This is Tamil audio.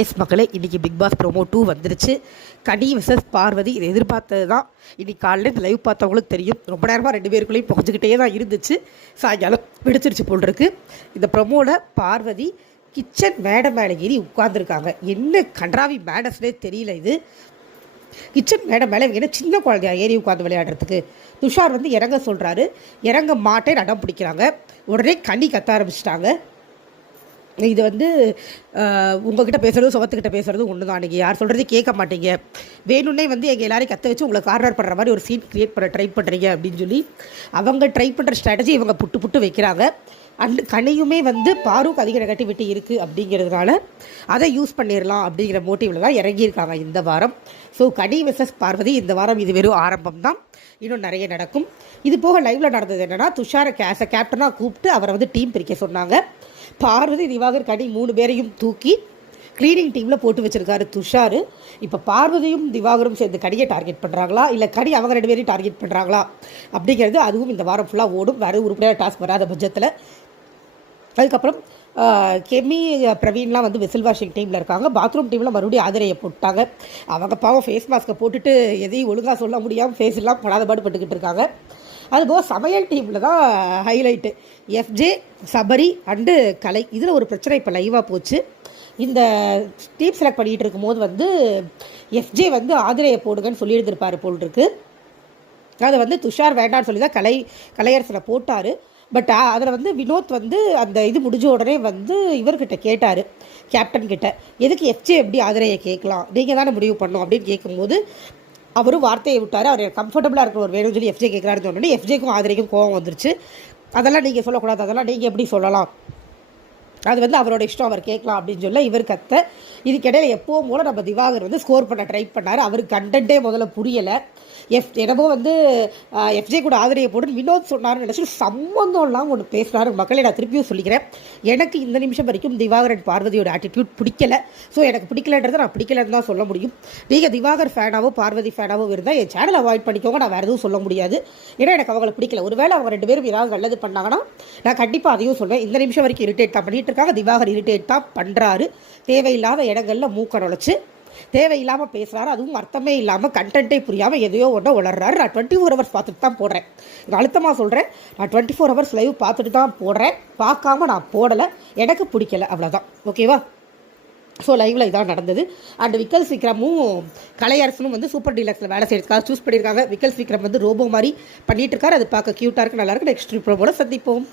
எஸ் மக்களே, இன்றைக்கி பிக் பாஸ் ப்ரோமோ 2 வந்துருச்சு. கனி விசஸ் பார்வதி, இதை எதிர்பார்த்தது தான். இன்றைக்கி காலையில் இந்த லைவ் பார்த்தவங்களுக்கு தெரியும், ரொம்ப நேரமாக 2 பேருக்குள்ளேயும் புகஞ்சிக்கிட்டே தான் இருந்துச்சு. சாயங்காலம் வெடிச்சிருச்சு போல் இருக்கு. இந்த ப்ரோமோவில் பார்வதி கிச்சன் மேடை மேலே ஏறி உட்காந்துருக்காங்க. என்ன கன்றாவி மேடஸ்னே தெரியல. இது கிச்சன் மேடை மேலே என்ன சின்ன குழந்தையா ஏறி உட்காந்து விளையாடுறதுக்கு. துஷார் வந்து இறங்க சொல்கிறாரு, இறங்க மாட்டேன்னு அடம் பிடிக்கிறாங்க. உடனே கனி கத்த ஆரம்பிச்சிட்டாங்க. இது வந்து உங்கள்கிட்ட பேசுகிறதும் சுகத்துக்கிட்ட பேசுகிறதும் ஒன்று தான். நீங்கள் யார் சொல்கிறதே கேட்க மாட்டீங்க, வேணும்னே வந்து எங்கள் எல்லாரையும் கற்று வச்சு உங்களை கார்னர் பண்ணுற மாதிரி ஒரு சீன் க்ரியேட் பண்ண ட்ரை பண்ணுறீங்க அப்படின்னு சொல்லி அவங்க ட்ரை பண்ணுற ஸ்ட்ராட்டஜி இவங்க புட்டு வைக்கிறாங்க. அண்டு கனியுமே வந்து பாருக்கு அதிக நெகட்டிவிட்டி இருக்குது அப்படிங்கிறதுனால அதை யூஸ் பண்ணிடலாம் அப்படிங்கிற மோட்டிவில் தான் இறங்கியிருக்காங்க இந்த வாரம். ஸோ கனி வெர்சஸ் பார்வதி இந்த வாரம் இது வெறும் ஆரம்பம் தான், இன்னும் நிறைய நடக்கும். இது போக லைவில் நடந்தது என்னென்னா, துஷாரை கேப்டனாக கூப்பிட்டு அவரை வந்து டீம் பிரிக்க சொன்னாங்க. பார்வதி, திவாகர், கனி 3 பேரையும் தூக்கி க்ளீனிங் டீமில் போட்டு வச்சுருக்காரு துஷார். இப்போ பார்வதியும் திவாகரும் சேர்ந்து கனியை டார்கெட் பண்ணுறாங்களா, இல்லை கனி அவங்க 2 பேரையும் டார்கெட் பண்ணுறாங்களா அப்படிங்கிறது அதுவும் இந்த வாரம் ஃபுல்லாக ஓடும். வேறு உருப்படியான டாஸ்க் வராத பட்சத்தில். அதுக்கப்புறம் கெமி, பிரவீன்லாம் வந்து வெசில் வாஷிங் டீமில் இருக்காங்க. பாத்ரூம் டீமில் மறுபடியும் ஆதரையை போட்டாங்க. அவங்க பாவம் ஃபேஸ் மாஸ்க்கை போட்டுட்டு எதையும் ஒழுங்காக சொல்ல முடியாமல் ஃபேஸ் எல்லாம் படாத பாடுபட்டுக்கிட்டு இருக்காங்க. அதுபோக சமையல் டீமில் தான் ஹைலைட்டு எஃப்ஜே, சபரி அண்டு கலை. இதில் ஒரு பிரச்சனை இப்போ லைவாக போச்சு. இந்த டீம் செலக்ட் பண்ணிகிட்டு இருக்கும்போது வந்து எஃப்ஜே வந்து ஆதிரையை போடுங்கன்னு சொல்லி எழுதியிருப்பார் போல் இருக்கு. அதை வந்து துஷார் வேண்டான்னு சொல்லி தான் கலையரசனை போட்டார். பட் அதில் வந்து வினோத் வந்து அந்த இது முடிஞ்ச உடனே வந்து இவர்கிட்ட கேட்டார், கேப்டன் கிட்ட, எதுக்கு எஃப்ஜே எப்படி ஆதிரையை கேட்கலாம், நீங்கள் தானே முடிவு பண்ணோம் அப்படின்னு கேட்கும்போது அவரும் வார்த்தையை விட்டார். அவர் கம்ஃபர்டபுளாக இருக்கிற ஒரு வேணும்னு சொல்லி எஃப்ஜே கேட்குறாருன்னு சொன்னோன்னே எஃப்ஜேக்கும் ஆதிரைக்கும் கோவம் வந்துருச்சு. அதெல்லாம் நீங்கள் சொல்லக்கூடாது, அதெல்லாம் நீங்கள் எப்படி சொல்லலாம், அது வந்து அவரோட இஷ்டம், அவர் கேட்கலாம் அப்படின்னு சொல்ல இவர் கத்த. இதுக்கிடையில் எப்போவும் போல் நம்ம திவாகர் வந்து ஸ்கோர் பண்ண ட்ரை பண்ணார். அவருக்கு கண்டென்ட்டே முதல்ல புரியலை. என்னமோ வந்து எஃப்ஜே கூட ஆதரையை போட்டு வினோத் சொன்னார்னு நினச்சி சம்மந்தம் இல்லாமல் ஒன்று பேசுகிறாரு. மக்களை நான் திருப்பியும் சொல்லிக்கிறேன், எனக்கு இந்த நிமிஷம் வரைக்கும் திவாகர் அண்ட் பார்வதியோட ஆட்டிடியூட் பிடிக்கலை. ஸோ எனக்கு பிடிக்கலன்றதை நான் பிடிக்கலன்னு தான் சொல்ல முடியும். நீங்கள் திவாகர் ஃபேனாவோ பார்வதி ஃபேனாவோ இருந்தால் என் சேனல் அவாய்ட் பண்ணிக்கோங்க, நான் வேறு எதுவும் சொல்ல முடியாது. ஏன்னா எனக்கு அவங்களை பிடிக்கல. ஒருவேளை அவங்க 2 பேரும் ஏதாவது நல்லது பண்ணாங்கன்னா நான் கண்டிப்பாக அதையும் சொல்வேன். இந்த நிமிஷம் வரைக்கும் இரிட்டேட் தான் பண்ணிட்டு இருக்காங்க. திவாகர் இரிட்டேட் தான் பண்ணுறாரு. தேவையில்லாத இடங்களில் மூக்க நுழைச்சு தேவையில்லாமல் பேசுகிறாரு. அதுவும் அர்த்தமே இல்லாமல் கண்டென்ட்டே புரியாமல் எதையோ ஒன்று உளர்றாரு. நான் 24 ஹவர்ஸ் பார்த்துட்டு தான் போடுறேன். நான் அழுத்தமாக சொல்கிறேன், நான் 24 ஹவர்ஸ் லைவ் பார்த்துட்டு தான் போடுறேன். பார்க்காம நான் போடலை, எனக்கு பிடிக்கல, அவ்வளோதான். ஓகேவா? ஸோ லைவில் இதான் நடந்தது. அண்ட் விக்கல் விக்ரமும் கலையரசனும் வந்து சூப்பர் டீலக்ஸில் வேலை செய்யறதுக்காக சூஸ் பண்ணியிருக்காங்க. விக்கல் விக்ரம் வந்து ரோபோ மாதிரி பண்ணிட்டு இருக்காரு. அது பார்க்க க்யூட்டாக இருக்குது, நல்லாயிருக்கு. நெக்ஸ்ட் ப்ரோமோட சந்திப்போம்.